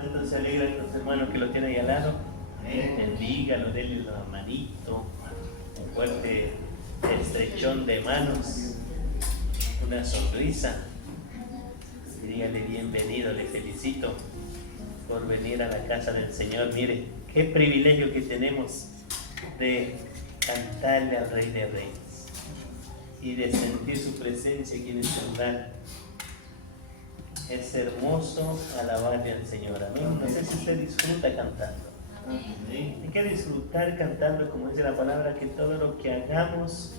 ¿Cuántos se alegran con su hermano que lo tiene ahí al lado? Bendígalo, denle la manito, un fuerte estrechón de manos, una sonrisa. Dígale bienvenido, le felicito por venir a la casa del Señor. Mire, qué privilegio que tenemos de cantarle al Rey de Reyes y de sentir su presencia aquí en este lugar. Es hermoso alabarle al Señor. Amén. No sé si usted disfruta cantando. Hay que disfrutar cantando, como dice la palabra, que todo lo que hagamos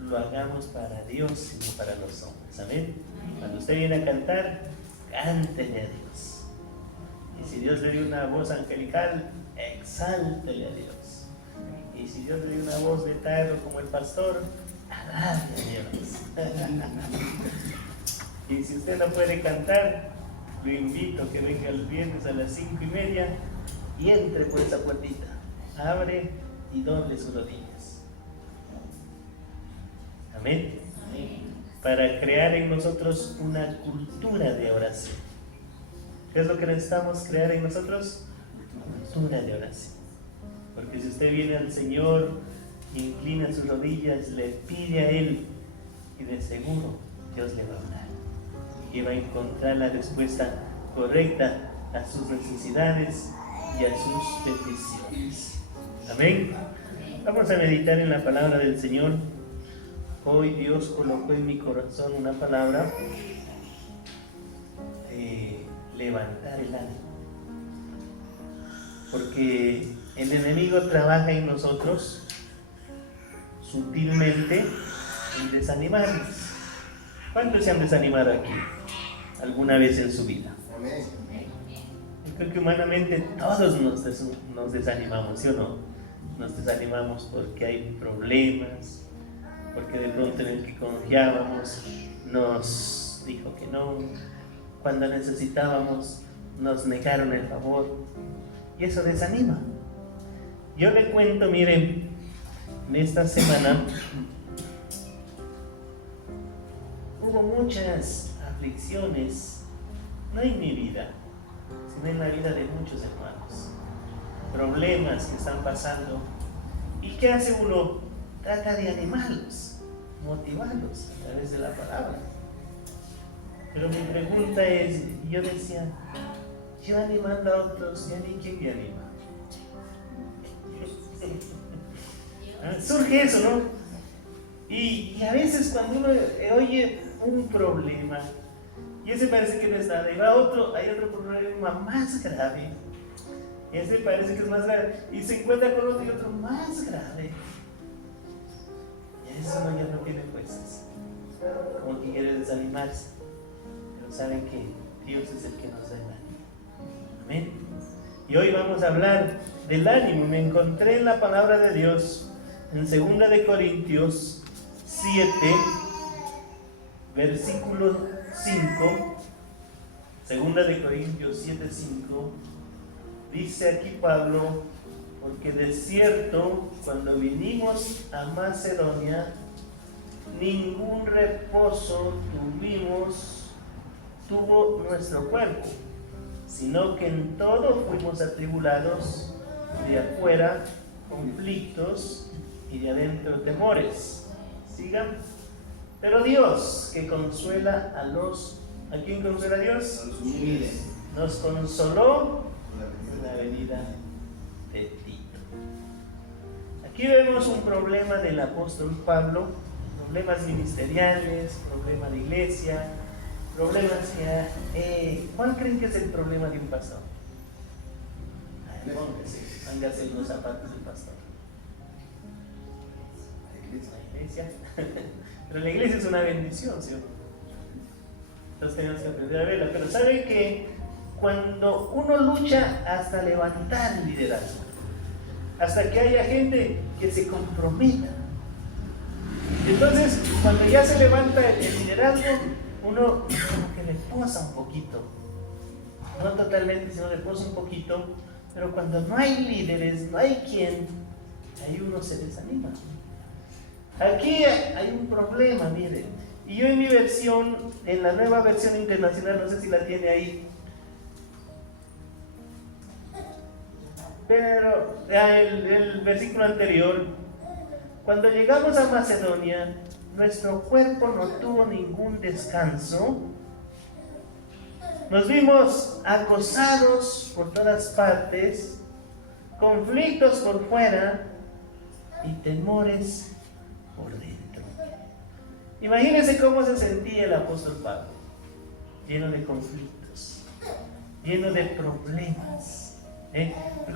lo hagamos para Dios y no para los hombres. Amén. Cuando usted viene a cantar, cántele a Dios. Y si Dios le dio una voz angelical, exáltele a Dios. Y si Dios le dio una voz de tarro como el pastor, alabe a Dios. Y si usted no puede cantar, lo invito a que venga el viernes a las 5:30 y entre por esa puertita. Abre y doble sus rodillas. Amén. Para crear en nosotros una cultura de oración. ¿Qué es lo que necesitamos crear en nosotros? Cultura de oración. Porque si usted viene al Señor, inclina sus rodillas, le pide a Él, y de seguro Dios le va a hablar y va a encontrar la respuesta correcta a sus necesidades y a sus peticiones. Amén. Vamos a meditar en la palabra del Señor. Hoy Dios colocó en mi corazón una palabra de levantar el ánimo, porque el enemigo trabaja en nosotros sutilmente en desanimarnos. ¿Cuántos se han desanimado aquí alguna vez en su vida? Yo creo que humanamente todos nos desanimamos, ¿sí o no? Nos desanimamos porque hay problemas, porque de pronto en el que confiábamos nos dijo que no, cuando necesitábamos nos negaron el favor, y eso desanima. Yo le cuento, miren, en esta semana hubo muchas aflicciones, no en mi vida, sino en la vida de muchos hermanos, problemas que están pasando. ¿Y qué hace uno? Trata de animarlos, motivarlos a través de la palabra. Pero mi pregunta es, yo decía, yo animando a otros, ¿y a mí quién me anima? Surge eso, ¿no? Y a veces cuando uno oye un problema, y ese parece que no es nada, y va otro, hay otro problema más grave, y ese parece que es más grave, y se encuentra con otro y otro más grave. Eso ya no tiene fuerzas, como que quiere desanimarse, pero saben que Dios es el que nos da el ánimo. Amén. Y hoy vamos a hablar del ánimo. Me encontré en la palabra de Dios en 2 de Corintios 7, versículo 5. 2 de Corintios 7, 5. Dice aquí Pablo: porque de cierto, cuando vinimos a Macedonia, ningún reposo tuvo nuestro cuerpo, sino que en todo fuimos atribulados, de afuera conflictos y de adentro temores. Sigan. Pero Dios, que consuela ¿a quién consuela Dios? Nos consoló en la venida de Tito. Aquí vemos un problema del apóstol Pablo, problemas ministeriales, problema de iglesia, problemas que... ¿cuál creen que es el problema de un pastor? Póngase en los zapatos del pastor. La iglesia. Pero la iglesia es una bendición, ¿sí? Entonces tenemos que aprender a verla. Pero ¿saben que cuando uno lucha hasta levantar el liderazgo, hasta que haya gente que se comprometa, entonces cuando ya se levanta el liderazgo, uno como que le posa un poquito, no totalmente, sino le posa un poquito, pero cuando no hay líderes, no hay quien, ahí uno se desanima. Aquí hay un problema, miren, y yo en mi versión, en la Nueva Versión Internacional, no sé si la tiene ahí, Pero el versículo anterior, cuando llegamos a Macedonia, nuestro cuerpo no tuvo ningún descanso. Nos vimos acosados por todas partes, conflictos por fuera y temores por dentro. Imagínense cómo se sentía el apóstol Pablo, lleno de conflictos, lleno de problemas.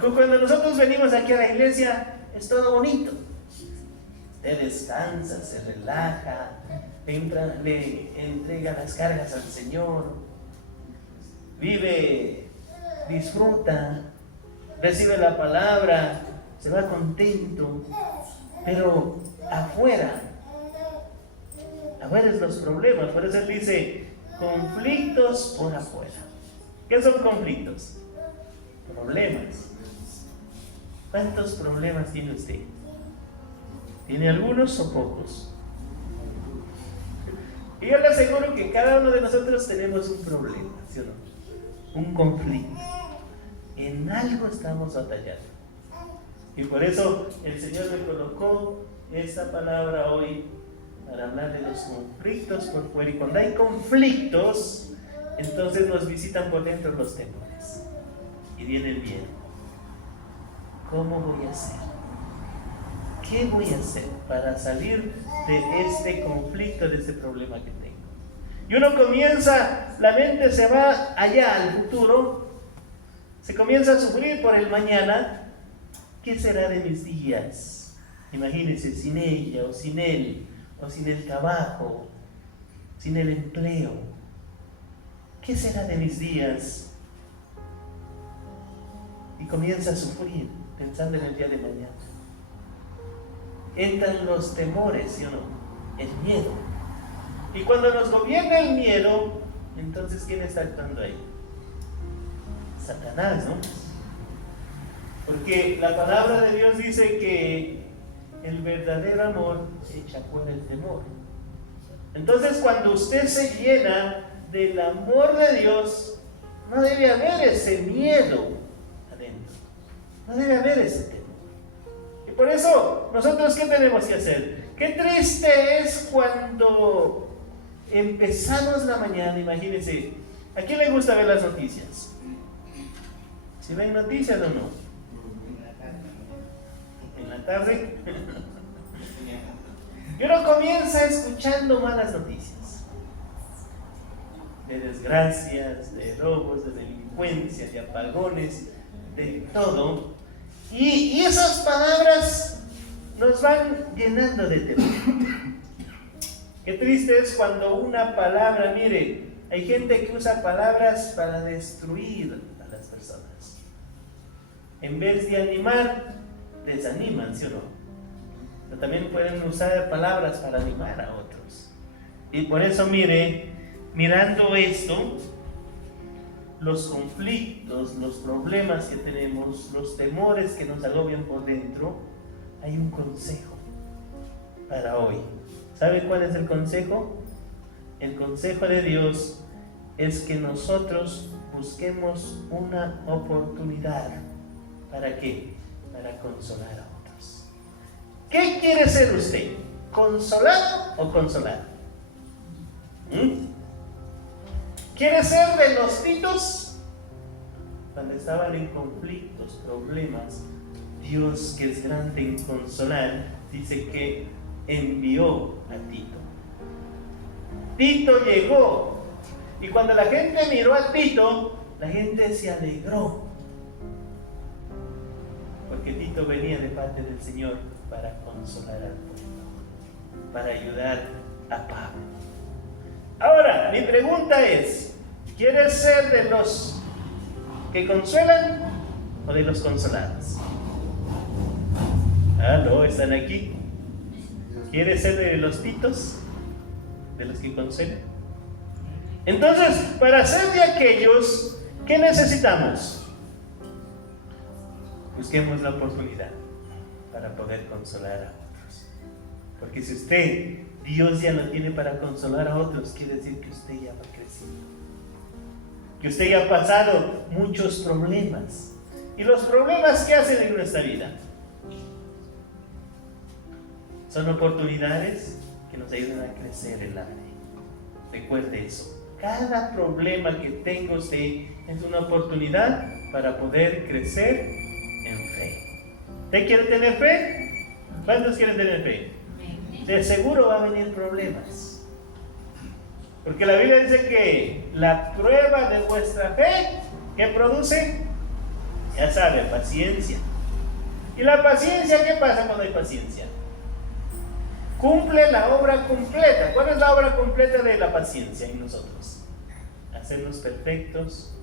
Cuando nosotros venimos aquí a la iglesia, es todo bonito. Usted descansa, se relaja, le entrega las cargas al Señor, vive, disfruta, recibe la palabra, se va contento. Pero afuera es los problemas. Por eso él dice, conflictos por afuera. ¿Qué son conflictos? Problemas. ¿Cuántos problemas tiene usted? ¿Tiene algunos o pocos? Y yo le aseguro que cada uno de nosotros tenemos un problema, ¿sí o no? Un conflicto. En algo estamos batallando. Y por eso el Señor me colocó esta palabra hoy para hablar de los conflictos por fuera. Y cuando hay conflictos, entonces nos visitan por dentro los temores. Y viene el miedo. ¿Cómo voy a hacer? ¿Qué voy a hacer para salir de este conflicto, de este problema que tengo? Y uno comienza, la mente se va allá al futuro, se comienza a sufrir por el mañana. ¿Qué será de mis días? Imagínense, sin ella o sin él, o sin el trabajo, sin el empleo. ¿Qué será de mis días? Y comienza a sufrir, pensando en el día de mañana. Entran los temores, ¿sí o no? El miedo. Y cuando nos gobierna el miedo, entonces ¿quién está actuando ahí? Satanás, ¿no? Porque la palabra de Dios dice que el verdadero amor echa fuera el temor. Entonces, cuando usted se llena del amor de Dios, no debe haber ese miedo adentro. No debe haber ese temor. Y por eso, nosotros, ¿qué tenemos que hacer? Qué triste es cuando empezamos la mañana. Imagínense, ¿a quién le gusta ver las noticias? ¿Si ven noticias o no? En la tarde. Y uno comienza escuchando malas noticias. De desgracias, de robos, de delincuencia, de apagones, de todo. Y esas palabras nos van llenando de temor. Qué triste es cuando una palabra, mire, hay gente que usa palabras para destruir a las personas. En vez de animar, desaniman, ¿sí o no? Pero también pueden usar palabras para animar a otros. Y por eso, mire, mirando esto, los conflictos, los problemas que tenemos, los temores que nos agobian por dentro, hay un consejo para hoy. ¿Sabe cuál es el consejo? El consejo de Dios es que nosotros busquemos una oportunidad. ¿Para qué? Para consolar a otros. ¿Qué quiere ser usted? ¿Consolado o consolado? ¿Quiere ser de los Titos? Cuando estaban en conflictos, problemas, Dios, que es grande en consolar, dice que envió a Tito. Tito llegó, y cuando la gente miró a Tito, la gente se alegró, porque Tito venía de parte del Señor para consolar al pueblo, para ayudar a Pablo. Ahora, mi pregunta es, ¿quieres ser de los que consuelan o de los consolados? No, están aquí. ¿Quieres ser de los Titos? ¿De los que consuelan? Entonces, para ser de aquellos, ¿qué necesitamos? Busquemos la oportunidad para poder consolar a otros. Porque si Dios ya lo tiene para consolar a otros, quiere decir que usted ya va creciendo. Que usted ya ha pasado muchos problemas. ¿Y los problemas qué hacen en nuestra vida? Son oportunidades que nos ayudan a crecer en la fe. Recuerde eso. Cada problema que tenga usted es una oportunidad para poder crecer en fe. ¿Usted quiere tener fe? ¿Cuántos quieren tener fe? De seguro va a venir problemas. Porque la Biblia dice que la prueba de vuestra fe, ¿qué produce? Ya sabe, paciencia. ¿Y la paciencia qué pasa cuando hay paciencia? Cumple la obra completa. ¿Cuál es la obra completa de la paciencia en nosotros? Hacernos perfectos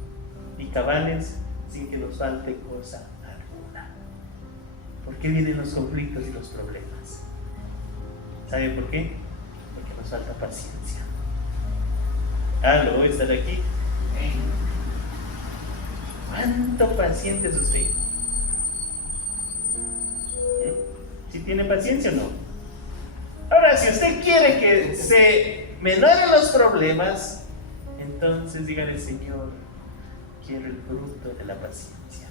y cabales sin que nos falte cosa alguna. ¿Por qué vienen los conflictos y los problemas? ¿Sabe por qué? Porque nos falta paciencia. ¿Aló? ¿Están aquí? ¿Cuánto paciente es usted? ¿Si tiene paciencia o no? Ahora, si usted quiere que se menoren los problemas, entonces dígale: Señor, quiero el fruto de la paciencia.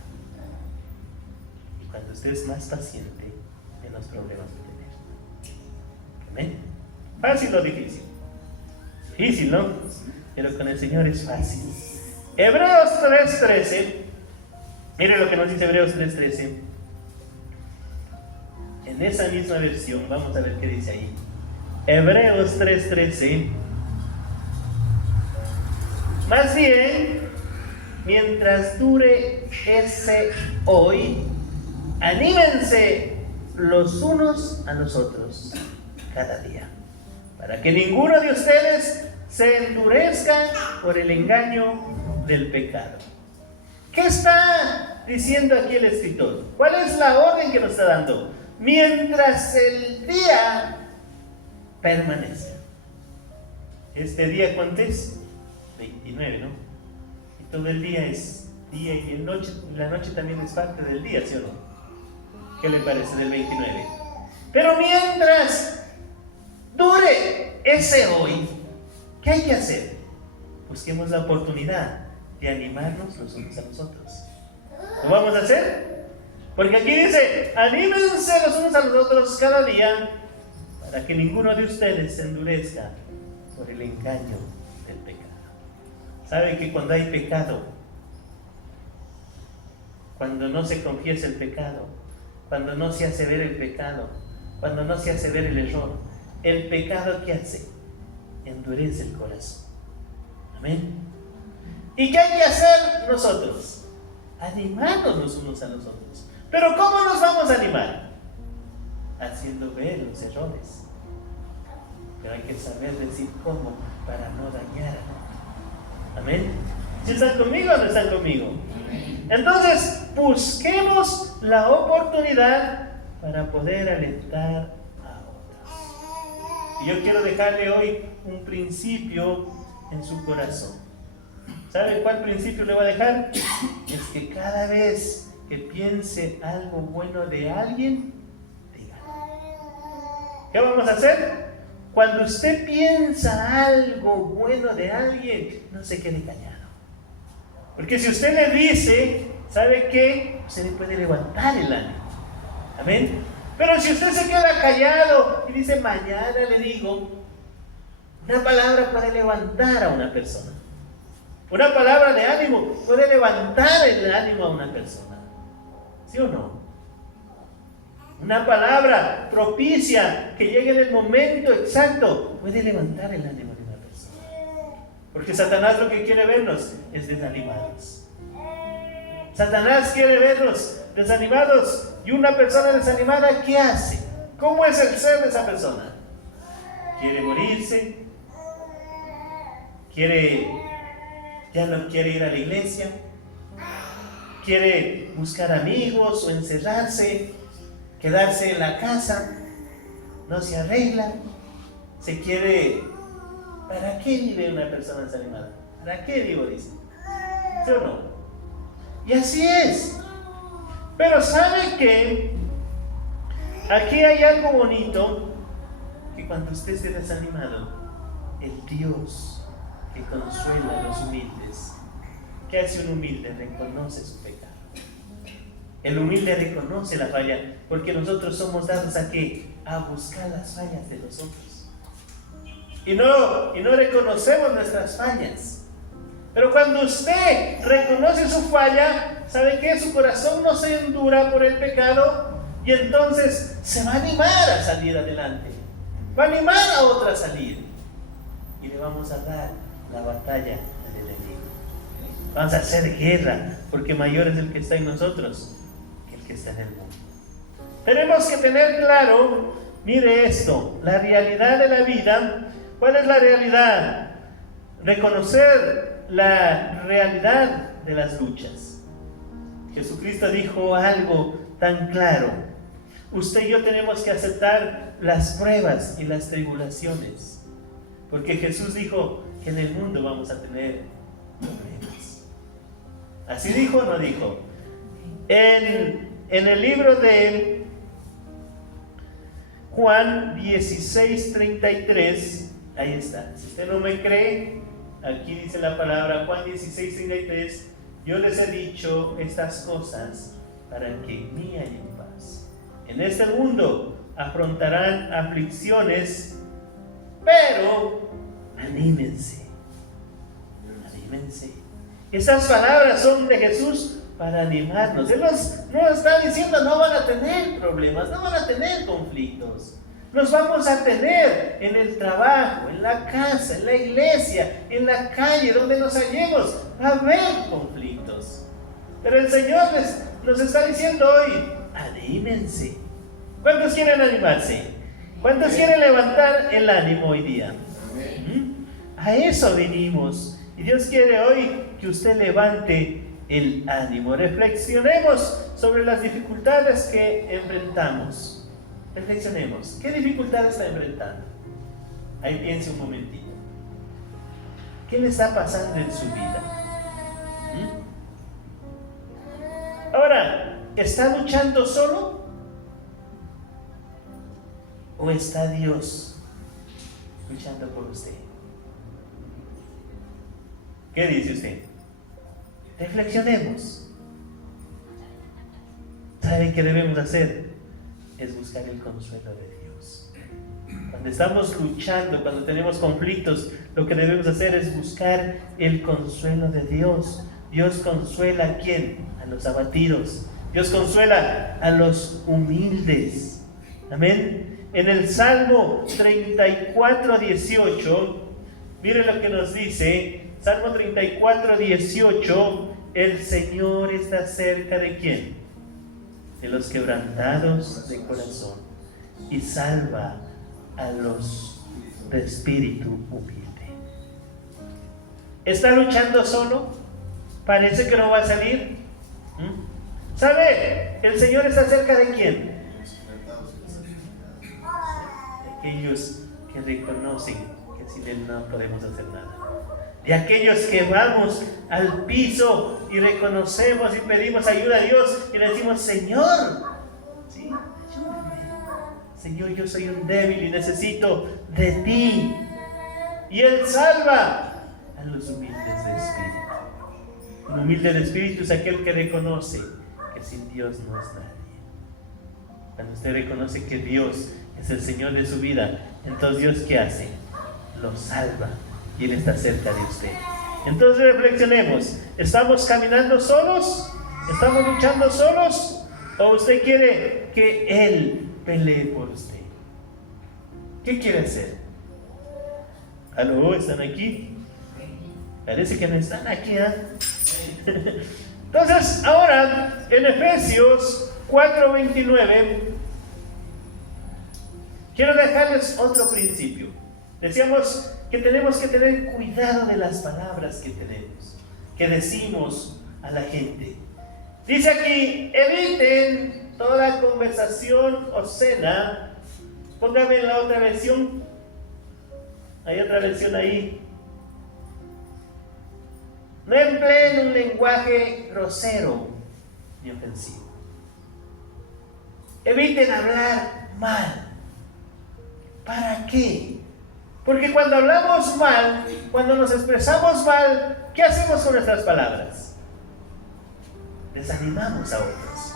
Y cuando usted es más paciente, menos problemas va a tener. ¿Amén? ¿Fácil o difícil? Difícil, ¿no? Pero con el Señor es fácil. Hebreos 3:13. Mire lo que nos dice Hebreos 3:13. En esa misma versión, vamos a ver qué dice ahí. Hebreos 3:13. Más bien, mientras dure ese hoy, anímense los unos a los otros cada día, para que ninguno de ustedes se endurezca por el engaño del pecado. ¿Qué está diciendo aquí el escritor? ¿Cuál es la orden que nos está dando? Mientras el día permanezca. Este día, ¿cuánto es? 29, ¿no? Y todo el día es día y la noche también es parte del día, ¿sí o no? ¿Qué le parece del 29? Pero mientras dure ese hoy, ¿qué hay que hacer? Busquemos la oportunidad de animarnos los unos a los otros. ¿Lo vamos a hacer? Porque aquí dice: anímense los unos a los otros cada día, para que ninguno de ustedes se endurezca por el engaño del pecado. ¿Sabe que cuando hay pecado, cuando no se confiesa el pecado, cuando no se hace ver el pecado, cuando no se hace ver el error, el pecado ¿qué hace? Endurece el corazón. Amén. ¿Y qué hay que hacer nosotros? Animarnos los unos a los otros. ¿Pero cómo nos vamos a animar? Haciendo ver los errores. Pero hay que saber decir cómo para no dañar. Amén. ¿Sí están conmigo o no están conmigo? Entonces, busquemos la oportunidad para poder alentar a otros. Y yo quiero dejarle hoy un principio en su corazón. ¿Sabe cuál principio le voy a dejar? Es que cada vez que piense algo bueno de alguien, dígalo. ¿Qué vamos a hacer? Cuando usted piensa algo bueno de alguien, no se quede callado. Porque si usted le dice, ¿sabe qué? Usted le puede levantar el ánimo. Amén. Pero si usted se queda callado y dice: mañana le digo, una palabra puede levantar a una persona. Una palabra de ánimo puede levantar el ánimo a una persona. ¿Sí o no? Una palabra propicia que llegue en el momento exacto puede levantar el ánimo de una persona. Porque Satanás lo que quiere vernos es desanimados. Satanás quiere vernos desanimados. Y una persona desanimada, ¿qué hace? ¿Cómo es el ser de esa persona? Quiere morirse. Ya no quiere ir a la iglesia. Quiere buscar amigos o encerrarse, quedarse en la casa, no se arregla, se quiere. ¿Para qué vive una persona desanimada? ¿Para qué vivo? Dice. ¿Sí o no? Y así es. Pero ¿sabe qué? Aquí hay algo bonito, que cuando usted esté desanimado, el Dios que consuela a los humildes, ¿qué hace un humilde? Reconoce su pecado. El humilde reconoce la falla, porque nosotros somos dados ¿a qué? A buscar las fallas de los otros. Y no reconocemos nuestras fallas. Pero cuando usted reconoce su falla, ¿sabe qué? Su corazón no se endura por el pecado y entonces se va a animar a salir adelante. Va a animar a otra a salir. Y le vamos a dar la batalla al enemigo. Vamos a hacer guerra, porque mayor es el que está en nosotros que el que está en el mundo. Tenemos que tener claro, mire esto, la realidad de la vida. ¿Cuál es la realidad? Reconocer la realidad de las luchas. Jesucristo dijo algo tan claro. Usted y yo tenemos que aceptar las pruebas y las tribulaciones, porque Jesús dijo que en el mundo vamos a tener problemas. ¿Así dijo o no dijo? En el libro de Juan 16:33, ahí está. Si usted no me cree, aquí dice la palabra, Juan 16:33, yo les he dicho estas cosas para que en mí hayan paz. En este mundo afrontarán aflicciones, pero anímense. Anímense. Esas palabras son de Jesús para animarnos. Él nos está diciendo, no van a tener problemas, no van a tener conflictos. Nos vamos a tener en el trabajo, en la casa, en la iglesia, en la calle, donde nos hallemos, a haber conflictos. Pero el Señor nos está diciendo hoy, anímense. ¿Cuántos quieren animarse? ¿Cuántos quieren levantar el ánimo hoy día? A eso venimos. Y Dios quiere hoy que usted levante el ánimo. Reflexionemos sobre las dificultades que enfrentamos. Reflexionemos. ¿Qué dificultades está enfrentando? Ahí piense un momentito. ¿Qué le está pasando en su vida? Ahora, ¿está luchando solo? ¿O está Dios luchando por usted? ¿Qué dice usted? Reflexionemos. ¿Saben qué debemos hacer? Es buscar el consuelo de Dios. Cuando estamos luchando, cuando tenemos conflictos, lo que debemos hacer es buscar el consuelo de Dios. Dios consuela ¿a quién? A los abatidos. Dios consuela a los humildes. Amén. En el Salmo 34:18, mire lo que nos dice. Salmo 34:18, el Señor está cerca de ¿quién? De los quebrantados de corazón y salva a los de espíritu humilde. ¿Está luchando solo? ¿Parece que no va a salir? ¿Sabe? El Señor está cerca de ¿quién? De aquellos que reconocen que sin Él no podemos hacer nada. De aquellos que vamos al piso y reconocemos y pedimos ayuda a Dios y le decimos, Señor, ¿sí? Ayúdame. Señor, yo soy un débil y necesito de ti. Y Él salva a los humildes de espíritu. Un humilde de espíritu es aquel que reconoce que sin Dios no es nadie. Cuando usted reconoce que Dios es el Señor de su vida, entonces Dios ¿qué hace? Lo salva. Y Él está cerca de usted. Entonces reflexionemos. ¿Estamos caminando solos? ¿Estamos luchando solos? ¿O usted quiere que Él pelee por usted? ¿Qué quiere hacer? ¿Aló? ¿Están aquí? Parece que no están aquí, ¿eh? Entonces, ahora, en Efesios 4:29, quiero dejarles otro principio. Decíamos que tenemos que tener cuidado de las palabras que tenemos, que decimos a la gente. Dice aquí, eviten toda conversación obscena. Póngame en la otra versión. Hay otra versión ahí. No empleen un lenguaje grosero ni ofensivo. Eviten hablar mal. ¿Para qué? Porque cuando hablamos mal, cuando nos expresamos mal, ¿qué hacemos con nuestras palabras? Desanimamos a otros.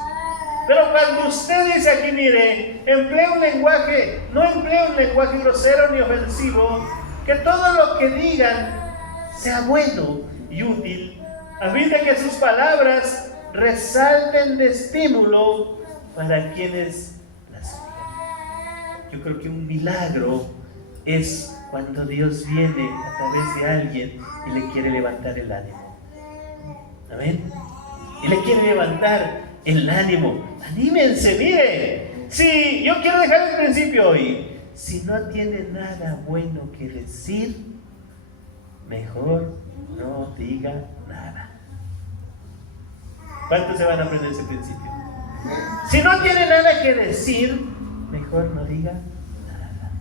Pero cuando usted dice aquí, mire, no emplea un lenguaje grosero ni ofensivo, que todo lo que digan sea bueno y útil, a fin de que sus palabras resalten de estímulo para quienes las oigan. Yo creo que un milagro es cuando Dios viene a través de alguien y le quiere levantar el ánimo. Amén. Y le quiere levantar el ánimo. Anímense, mire. Sí, yo quiero dejar el principio hoy. Si no tiene nada bueno que decir, mejor no diga nada. ¿Cuántos se van a aprender ese principio? Si no tiene nada que decir, mejor no diga nada.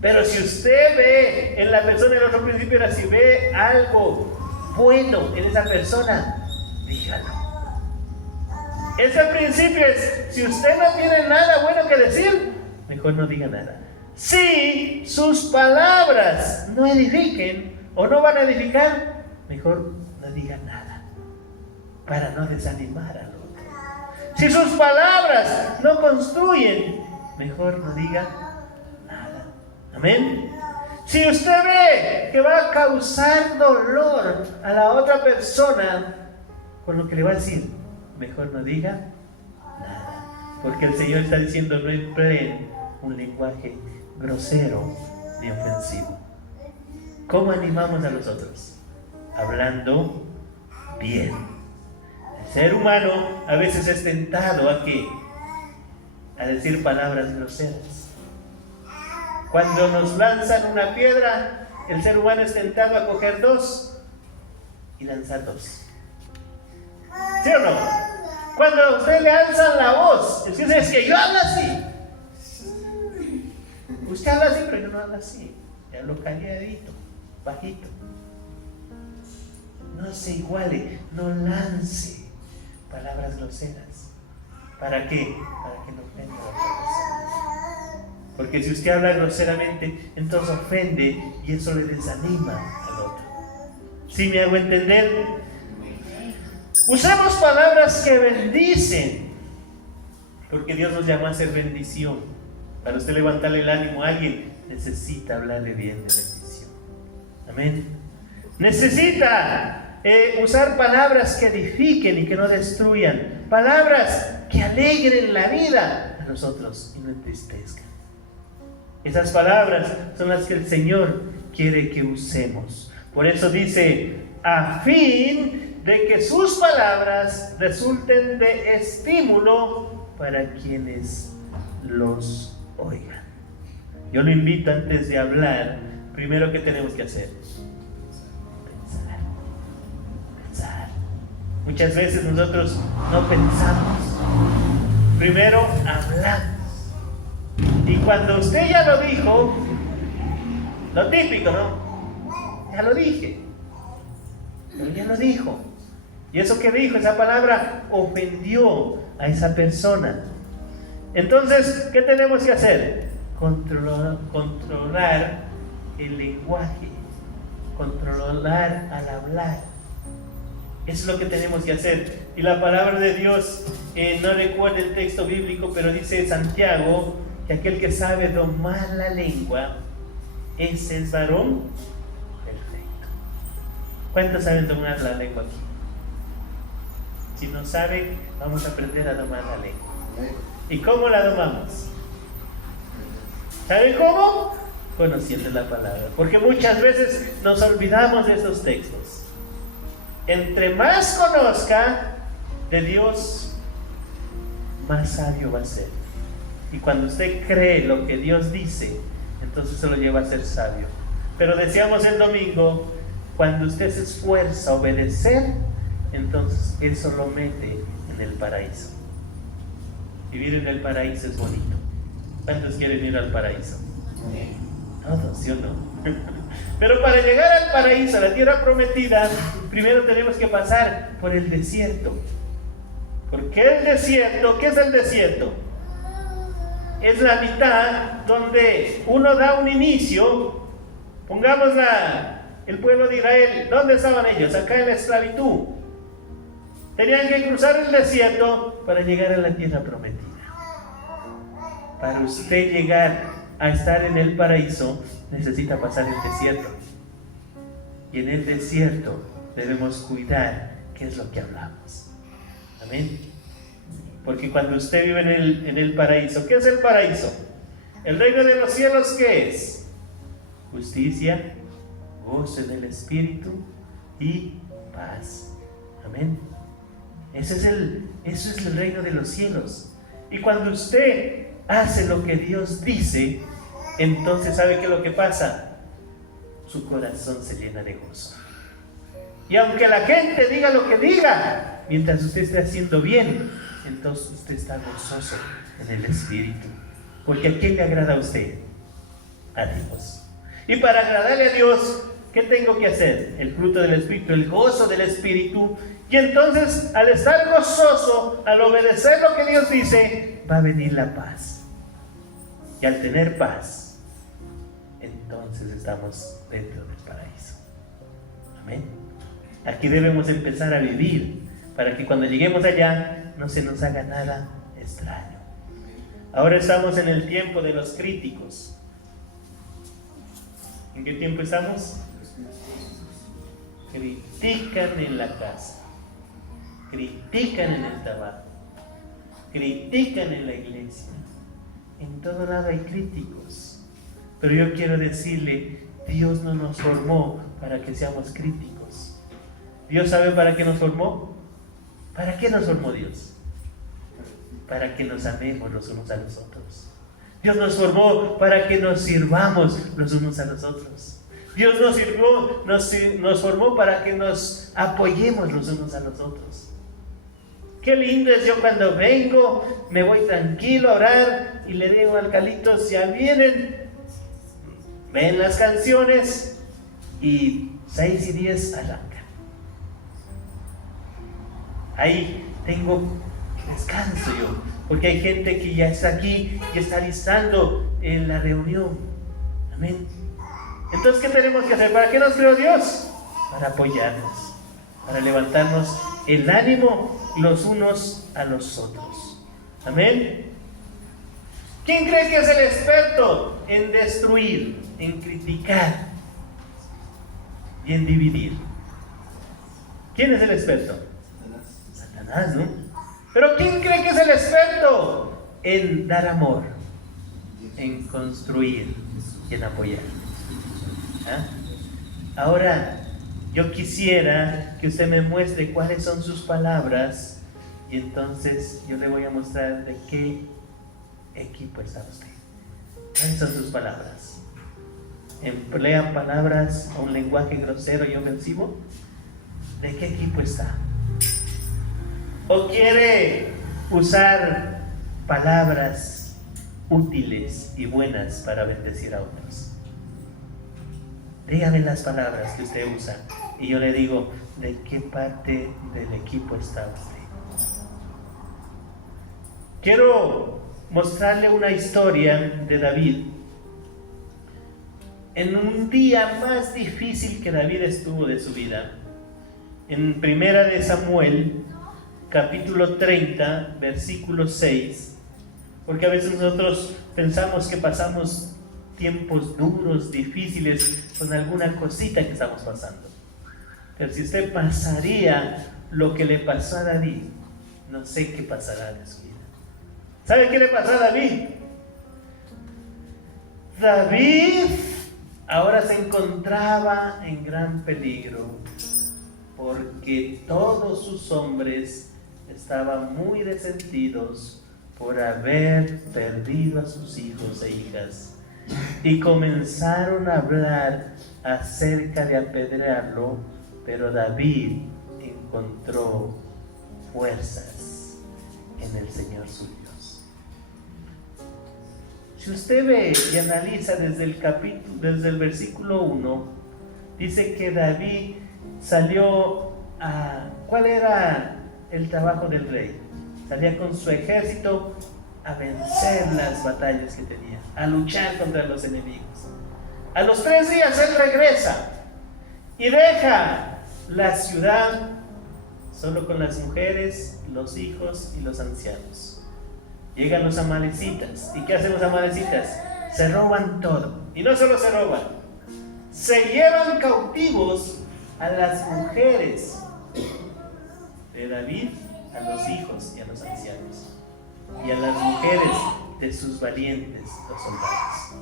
Pero si usted ve en la persona, el otro principio era, si ve algo bueno en esa persona, dígalo. Ese principio es, si usted no tiene nada bueno que decir, mejor no diga nada. Si sus palabras no edifiquen o no van a edificar, mejor no diga nada, para no desanimar al otro. Si sus palabras no construyen, mejor no diga nada. Amén. Si usted ve que va a causar dolor a la otra persona con lo que le va a decir, mejor no diga nada, porque el Señor está diciendo, no empleen un lenguaje grosero ni ofensivo. ¿Cómo animamos a los otros? Hablando bien. El ser humano a veces es tentado ¿a qué? A decir palabras groseras. Cuando nos lanzan una piedra, el ser humano es tentado a coger dos y lanzar dos. ¿Sí o no? Cuando a usted le alzan la voz, es que yo hablo así. Usted habla así, pero yo no hablo así. Yo hablo calladito, bajito. No se iguale, no lance palabras groseras. ¿Para qué? Para que no ofenda a la otra persona. Porque si usted habla groseramente, entonces ofende y eso le desanima al otro. ¿Sí me hago entender? Usemos palabras que bendicen, porque Dios nos llama a hacer bendición. Para usted levantarle el ánimo a alguien, necesita hablarle bien de bendición. Amén. Necesita usar palabras que edifiquen y que no destruyan. Palabras que alegren la vida a nosotros y no entristezcan. Esas palabras son las que el Señor quiere que usemos. Por eso dice, a fin de que sus palabras resulten de estímulo para quienes los oigan. Yo lo invito, antes de hablar, primero, ¿qué tenemos que hacer? Pensar. Muchas veces nosotros no pensamos. Primero hablamos. Y cuando usted ya lo dijo, lo típico, ¿no? Ya lo dije. Pero ya lo dijo. Y eso que dijo, esa palabra, ofendió a esa persona. Entonces, ¿qué tenemos que hacer? Controlar el lenguaje, controlar al hablar. Eso es lo que tenemos que hacer. Y la palabra de Dios, no recuerdo el texto bíblico, pero dice Santiago que aquel que sabe domar la lengua, ese es varón perfecto. ¿Cuántos saben domar la lengua aquí? Si no saben, vamos a aprender a domar la lengua. ¿Y cómo la domamos? ¿Saben cómo? Conociendo la palabra. Porque muchas veces nos olvidamos de esos textos. Entre más conozca de Dios, más sabio va a ser. Y cuando usted cree lo que Dios dice, entonces se lo lleva a ser sabio. Pero decíamos el domingo, cuando usted se esfuerza a obedecer, entonces eso lo mete en el paraíso. Vivir en el paraíso es bonito. ¿Cuántos quieren ir al paraíso? Todos, ¿sí o no? Pero para llegar al paraíso, a la tierra prometida, primero tenemos que pasar por el desierto. ¿Por qué el desierto? ¿Qué es el desierto? Es la mitad donde uno da un inicio. Pongamos el pueblo de Israel, ¿dónde estaban ellos? Acá en la esclavitud. Tenían que cruzar el desierto para llegar a la tierra prometida. Para usted llegar a estar en el paraíso, necesita pasar el desierto. Y en el desierto debemos cuidar qué es lo que hablamos. Amén. Porque cuando usted vive en el paraíso, ¿qué es el paraíso? El reino de los cielos, ¿qué es? Justicia, gozo en el Espíritu y paz. Amén. Eso es el reino de los cielos. Y cuando usted hace lo que Dios dice, entonces ¿sabe qué es lo que pasa? Su corazón se llena de gozo. Y aunque la gente diga lo que diga, mientras usted esté haciendo bien, entonces usted está gozoso en el Espíritu. Porque ¿a quién le agrada a usted? A Dios. Y para agradarle a Dios, ¿qué tengo que hacer? El fruto del Espíritu, el gozo del Espíritu. Y entonces, al estar gozoso, al obedecer lo que Dios dice, va a venir la paz. Y al tener paz, entonces estamos dentro del paraíso. Amén. Aquí debemos empezar a vivir para que cuando lleguemos allá no se nos haga nada extraño. Ahora estamos en el tiempo de los críticos. ¿En qué tiempo estamos? Critican en la casa, critican en el trabajo, critican en la iglesia. En todo lado hay críticos. Pero yo quiero decirle, Dios no nos formó para que seamos críticos. ¿Dios sabe para qué nos formó? ¿Para qué nos formó Dios? Para que nos amemos los unos a los otros. Dios nos formó para que nos sirvamos los unos a los otros. Dios nos formó para que nos apoyemos los unos a los otros. Qué lindo es yo cuando vengo, me voy tranquilo a orar y le digo al Carlitos, ya vienen, ven las canciones y 6 y 10 arrancan. Ahí tengo descanso yo, porque hay gente que ya está aquí y está listando en la reunión. Amén. Entonces, ¿qué tenemos que hacer? ¿Para qué nos creó Dios? Para apoyarnos, para levantarnos el ánimo los unos a los otros. Amén. ¿Quién cree que es el experto en destruir, en criticar y en dividir? ¿Quién es el experto? Satanás, ¿no? Pero ¿quién cree que es el experto en dar amor, en construir y en apoyar? ¿Ah? Ahora, yo quisiera que usted me muestre cuáles son sus palabras y entonces yo le voy a mostrar de qué equipo está usted. ¿Cuáles son sus palabras? ¿Emplea palabras o un lenguaje grosero y ofensivo? ¿De qué equipo está? ¿O quiere usar palabras útiles y buenas para bendecir a otros? Dígame las palabras que usted usa y yo le digo de qué parte del equipo está usted. Quiero mostrarle una historia de David en un día más difícil que David estuvo de su vida. En Primera de Samuel, capítulo 30, versículo 6, porque a veces nosotros pensamos que pasamos tiempos duros, difíciles, con alguna cosita que estamos pasando. Pero si usted pasaría lo que le pasó a David, no sé qué pasará de su vida. ¿Sabe qué le pasó a David? David ahora se encontraba en gran peligro, porque todos sus hombres estaban muy resentidos por haber perdido a sus hijos e hijas. Y comenzaron a hablar acerca de apedrearlo, pero David encontró fuerzas en el Señor su Dios. Si usted ve y analiza desde el versículo 1, dice que David salió a... ¿Cuál era el trabajo del rey? Salía con su ejército a vencer las batallas que tenía, a luchar contra los enemigos. A los 3 días él regresa y deja la ciudad solo con las mujeres, los hijos y los ancianos. Llegan los amalecitas. ¿Y qué hacen los amalecitas? Se roban todo. Y no solo se roban, se llevan cautivos a las mujeres de David, a los hijos y a los ancianos, y a las mujeres de sus valientes, los soldados.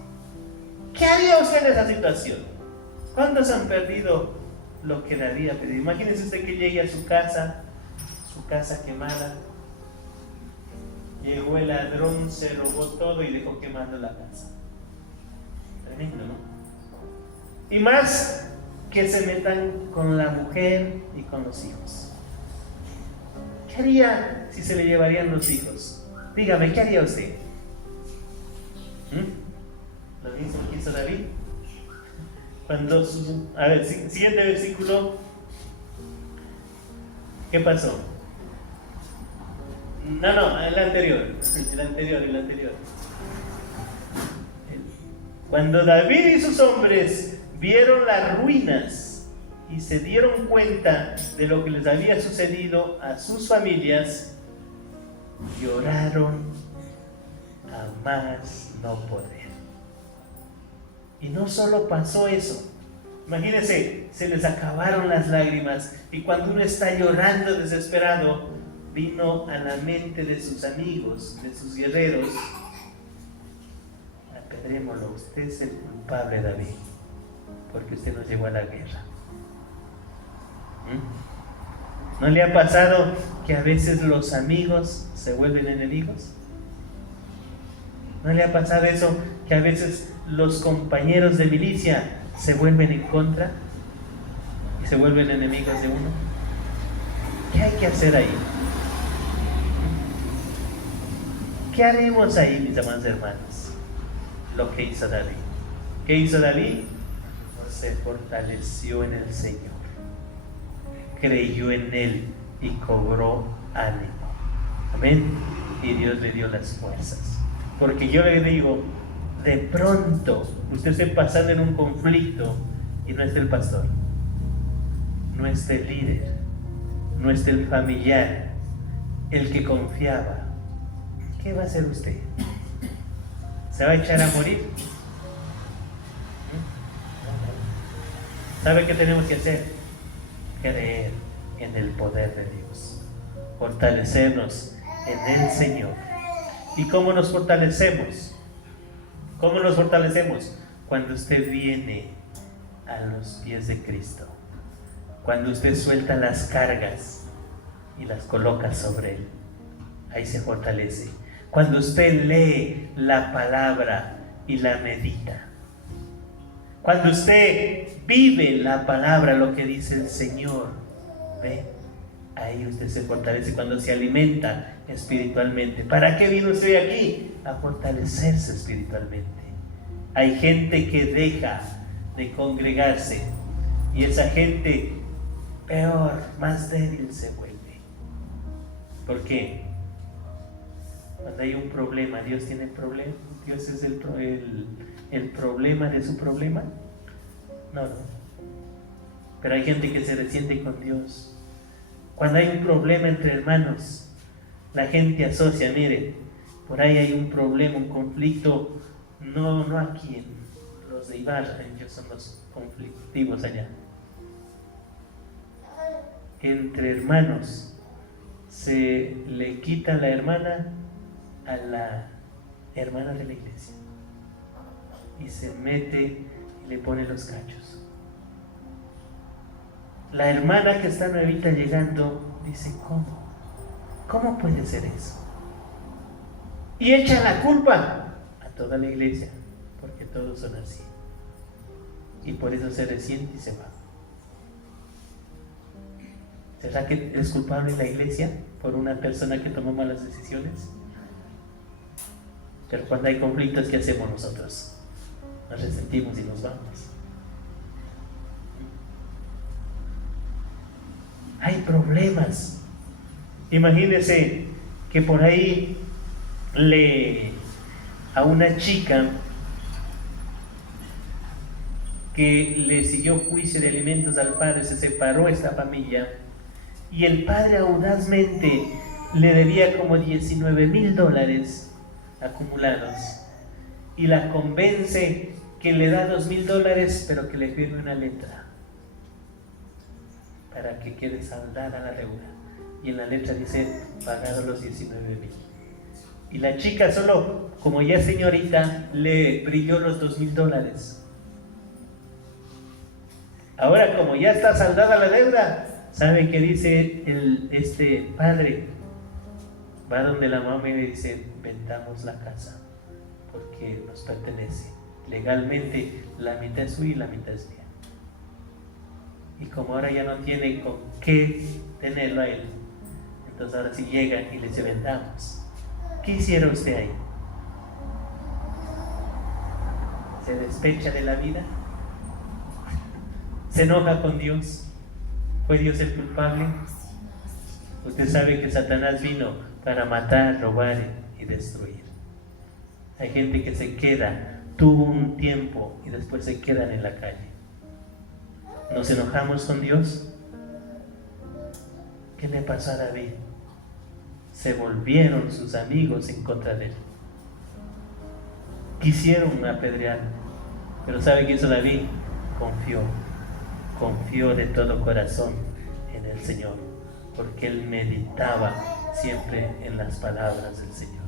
¿Qué haría usted en esa situación? ¿Cuántos han perdido lo que David ha perdido? Imagínese usted que llegue a su casa quemada. Llegó el ladrón, se robó todo y dejó quemando la casa. Tremendo, ¿no? Y más que se metan con la mujer y con los hijos. ¿Qué haría si se le llevarían los hijos? Dígame, ¿qué haría usted? Lo mismo que hizo David. A ver, siguiente versículo. ¿Qué pasó? No, el anterior. Cuando David y sus hombres vieron las ruinas y se dieron cuenta de lo que les había sucedido a sus familias, lloraron a más no poder. Y no solo pasó eso, imagínense, se les acabaron las lágrimas, y cuando uno está llorando desesperado, vino a la mente de sus amigos, de sus guerreros: apedrémoslo, usted es el culpable, David, porque usted nos llevó a la guerra. ¿No le ha pasado que a veces los amigos se vuelven enemigos? ¿No le ha pasado eso, que a veces los compañeros de milicia se vuelven en contra y se vuelven enemigos de uno? ¿Qué hay que hacer ahí? ¿Qué haremos ahí, mis amados hermanos? Lo que hizo David. ¿Qué hizo David? Se fortaleció en el Señor, creyó en Él y cobró ánimo. Amén. Y Dios le dio las fuerzas. Porque yo le digo, de pronto usted esté pasando en un conflicto y no es el pastor, no es el líder, no es el familiar, el que confiaba. ¿Qué va a hacer usted? ¿Se va a echar a morir? ¿Sabe qué tenemos que hacer? Creer en el poder de Dios, fortalecernos en el Señor. ¿Y cómo nos fortalecemos? ¿Cómo nos fortalecemos? Cuando usted viene a los pies de Cristo, cuando usted suelta las cargas y las coloca sobre Él, ahí se fortalece. Cuando usted lee la palabra y la medita, cuando usted vive la palabra, lo que dice el Señor, ¿ve? Ahí usted se fortalece, cuando se alimenta espiritualmente. ¿Para qué vino usted aquí? A fortalecerse espiritualmente. Hay gente que deja de congregarse y esa gente peor, más débil se vuelve. ¿Por qué? Cuando hay un problema, ¿Dios tiene problema? ¿Dios es el problema de su problema? No. Pero hay gente que se resiente con Dios. Cuando hay un problema entre hermanos, la gente asocia, mire, por ahí hay un problema, un conflicto, no aquí en los de Ibarra, ellos son los conflictivos allá. Entre hermanos, se le quita la hermana a la hermana de la iglesia y se mete y le pone los cachos. La hermana que está nuevita llegando dice: ¿Cómo puede ser eso? Y echa la culpa a toda la iglesia, porque todos son así, y por eso se resiente y se va. ¿Será que es culpable la iglesia por una persona que tomó malas decisiones? Pero cuando hay conflictos, ¿qué hacemos nosotros? Nos resentimos y nos vamos. Hay problemas. Imagínense que por ahí a una chica que le siguió juicio de alimentos al padre, se separó esta familia Y el padre audazmente le debía como $19,000 acumulados. Y la convence que le da $2,000, pero que le firme una letra para que quede saldada la deuda. Y en la letra dice, pagado los 19,000. Y la chica solo, como ya señorita, le brilló los $2,000. Ahora, como ya está saldada la deuda, ¿sabe qué dice este padre? Va donde la mamá y le dice, vendamos la casa, porque nos pertenece. Legalmente, la mitad es suya y la mitad es mía. Y como ahora ya no tiene con qué tenerlo a él, entonces ahora sí llega y le dice, vendamos. ¿Qué hicieron usted ahí? ¿Se despecha de la vida? ¿Se enoja con Dios? ¿Fue Dios el culpable? Usted sabe que Satanás vino para matar, robar y destruir. Hay gente que se queda, tuvo un tiempo y después se quedan en la calle. ¿Nos enojamos con Dios? ¿Qué le pasó a David? Se volvieron sus amigos en contra de él. Quisieron apedrear, pero ¿sabe qué hizo David? Confió de todo corazón en el Señor, porque él meditaba siempre en las palabras del Señor.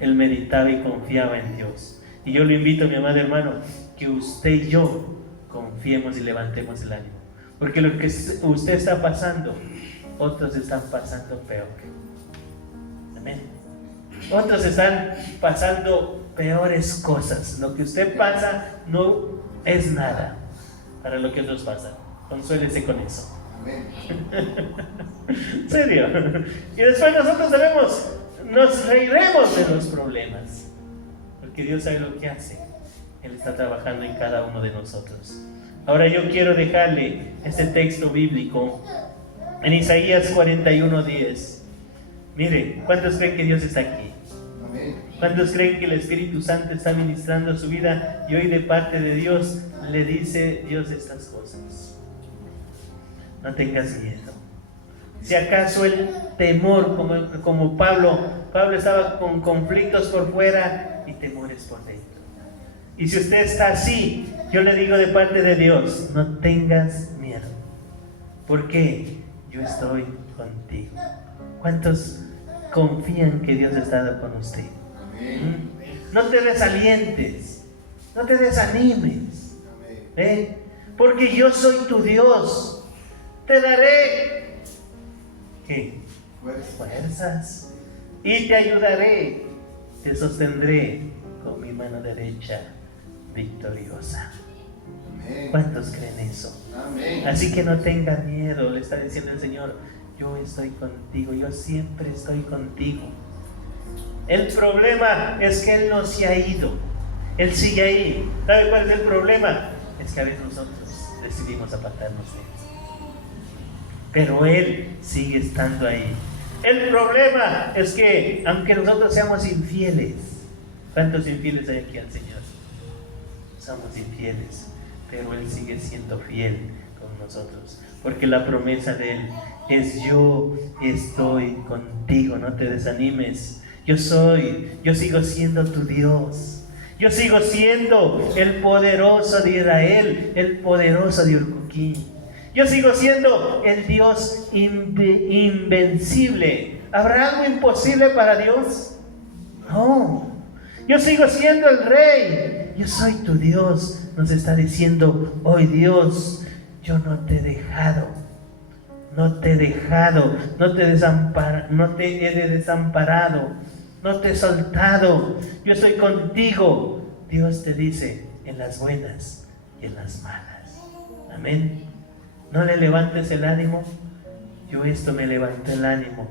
Él meditaba y confiaba en Dios. Y yo lo invito, mi amado hermano, que usted y yo confiemos y levantemos el ánimo, porque lo que usted está pasando, otros están pasando peor. Amén. Otros están pasando peores cosas. Lo que usted pasa no es nada para lo que otros pasan. Consuélese con eso. Amén. ¿En serio? Y después nosotros nos reiremos de los problemas, porque Dios sabe lo que hace. Él está trabajando en cada uno de nosotros. Ahora yo quiero dejarle este texto bíblico en Isaías 41:10. Mire, ¿cuántos creen que Dios está aquí? Amén. ¿Cuántos creen que el Espíritu Santo está ministrando su vida y hoy de parte de Dios le dice Dios estas cosas? No tengas miedo. Si acaso el temor, como Pablo estaba con conflictos por fuera y temores por dentro. Y si usted está así, yo le digo de parte de Dios, no tengas miedo, porque yo estoy contigo. ¿Cuántos confían que Dios está con usted? Amén. No te desalientes, no te desanimes, porque yo soy tu Dios. Te daré ¿qué? Fuerzas, y te ayudaré, te sostendré con mi mano derecha victoriosa. Amén. ¿Cuántos creen eso? Amén. Así que no tengan miedo, le está diciendo el Señor, yo estoy contigo, yo siempre estoy contigo. El problema es que Él no se ha ido, Él sigue ahí. ¿Sabe cuál es el problema? Es que a veces nosotros decidimos apartarnos de Él, pero Él sigue estando ahí. El problema es que aunque nosotros seamos infieles, ¿cuántos infieles hay aquí al Señor? Somos infieles, pero Él sigue siendo fiel con nosotros, porque la promesa de Él es: yo estoy contigo, no te desanimes. Yo sigo siendo tu Dios. Yo sigo siendo el poderoso de Israel, el poderoso de Urcuquí. Yo sigo siendo el Dios invencible. ¿Habrá algo imposible para Dios? No. Yo sigo siendo el Rey. Yo soy tu Dios. Nos está diciendo hoy Dios: yo no te he dejado. No te he dejado. No te he desamparado. No te he soltado. Yo estoy contigo. Dios te dice en las buenas y en las malas. Amén. No le levantes el ánimo. Yo me levanté el ánimo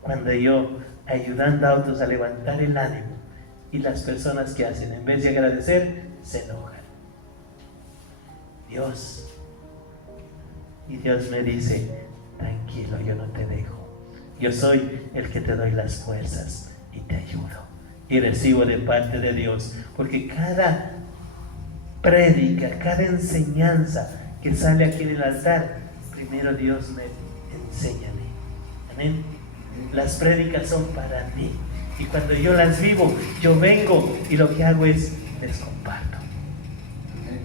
cuando yo, ayudando a otros a levantar el ánimo, y las personas que hacen, en vez de agradecer, se enojan. Y Dios me dice: tranquilo, yo no te dejo. Yo soy el que te doy las fuerzas y te ayudo. Y recibo de parte de Dios, porque cada prédica, cada enseñanza que sale aquí en el altar, primero Dios me enseña a mí. Amén. Las prédicas son para mí. Y cuando yo las vivo, yo vengo y lo que hago es les comparto.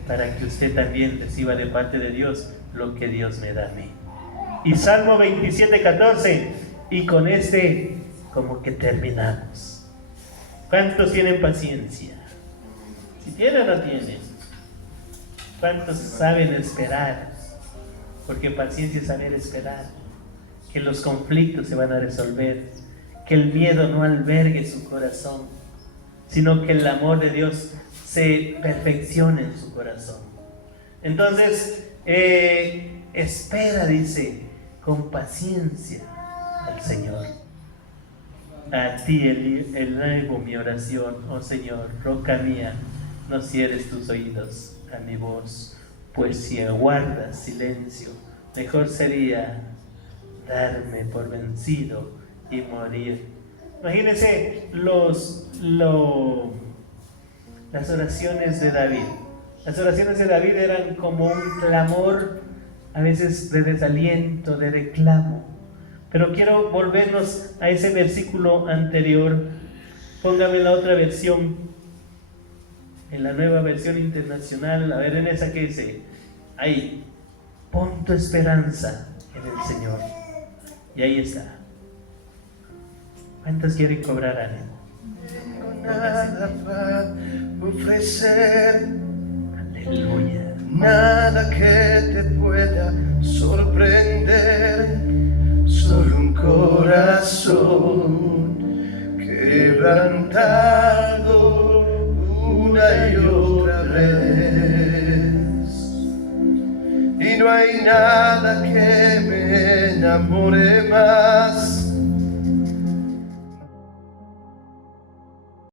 Para que usted también reciba de parte de Dios lo que Dios me da a mí. Y Salmo 27:14. Y con este como que terminamos. ¿Cuántos tienen paciencia? Si tienen o no tienen. ¿Cuántos saben esperar? Porque paciencia es saber esperar. Que los conflictos se van a resolver. Que el miedo no albergue su corazón, sino que el amor de Dios se perfeccione en su corazón. Entonces, espera, dice, con paciencia al Señor. A ti elevo mi oración, oh Señor, roca mía, no cierres tus oídos a mi voz, pues si aguardas silencio, mejor sería darme por vencido y morir. Imagínense las oraciones de David. Las oraciones de David eran como un clamor, a veces de desaliento, de reclamo. Pero quiero volvernos a ese versículo anterior. Póngame la otra versión, en la Nueva Versión Internacional. A ver, en esa que dice, ahí, pon tu esperanza en el Señor. Y ahí está. ¿Cuántos quieren cobrar ánimo? No tengo nada para ofrecer. Aleluya. Nada que te pueda sorprender. Solo un corazón quebrantado una y otra vez. Y no hay nada que me enamore más